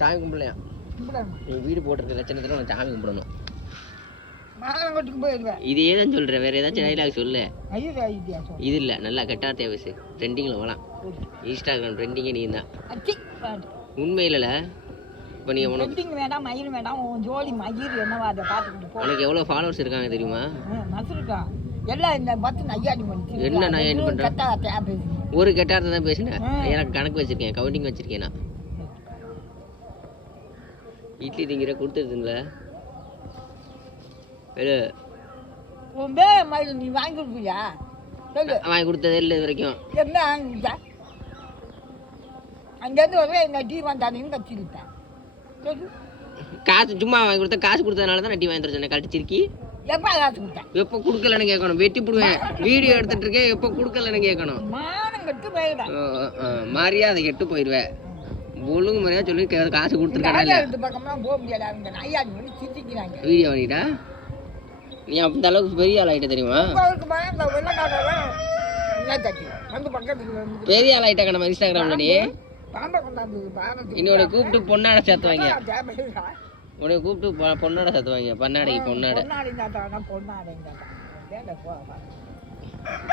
சாமி கும்பிடலையா? நீ வீடு போட்டிருக்க லட்சணத்துல உனக்கு சாமி கும்பிடணும். இதே தான் சொல்ற, வேற ஏதாச்சும் டைலாக் சொல்லு. இது இல்ல, நல்லா கெட்டா தேவசு ட்ரெண்டிங்ல வரலாம். இன்ஸ்டாகிராம் ட்ரெண்டிங்கே நீ தான். உண்மையில இப்போ நீ உனக்கு வேண்டாம், மயில் வேண்டாம், ஜோடி மயில் என்னவா அதை பார்த்துக்கிட்டு போ. உனக்கு எவ்வளோ ஃபாலோவர்ஸ் இருக்காங்க தெரியுமா? மசுருக்கா எல்லாம் இந்த பத்து நையாடி பண்ணி என்ன நையாடி பண்றேன்? ஒரு கெட்டார்த்தை தான் பேசினேன். எனக்கு கணக்கு வச்சிருக்கேன், கவுண்டிங் வச்சிருக்கேன். நான் இட்லி திங்கிற கொடுத்துருதுங்களா? நீ வாங்கி கொடுப்பியா? வாங்கி கொடுத்ததே இல்லை இது வரைக்கும். என்ன வாங்கி கொடுத்தா? அங்கேருந்து வரவே என்ன டீ வந்தானேன்னு கத்திருப்பேன். காசு சும்மா வாங்கி கொடுத்தா, காசு கொடுத்ததுனால தான் நான் டீ வாங்கி தர சொன்னேன். கழிச்சிருக்கி எப்போ காசு கொடுத்தேன்? எப்போ கொடுக்கலன்னு கேட்கணும். வெட்டி போடுவேன். வீடியோ எடுத்துட்டு இருக்கேன், எப்போ கொடுக்கலன்னு கேட்கணும். மரியாதை கெட்டு போயிடுவேன். ஒழுங்கு முறையா சொல்லி காசு கொடுத்துருக்காங்க. வீடியோ பண்ணிட்டா நீ அந்த அளவுக்கு பெரிய ஆள் ஆகிட்ட தெரியுமா? பெரிய ஆள் ஆகிட்டாங்க நம்ம இன்ஸ்டாகிராம்ல. நீ இன்னொரு கூப்பிட்டு பொன்னாடை சேர்த்துவாங்க. உன்னை கூப்பிட்டு பொன்னாடை சேர்த்துவாங்க. பொன்னாடைக்கு பொன்னாடை.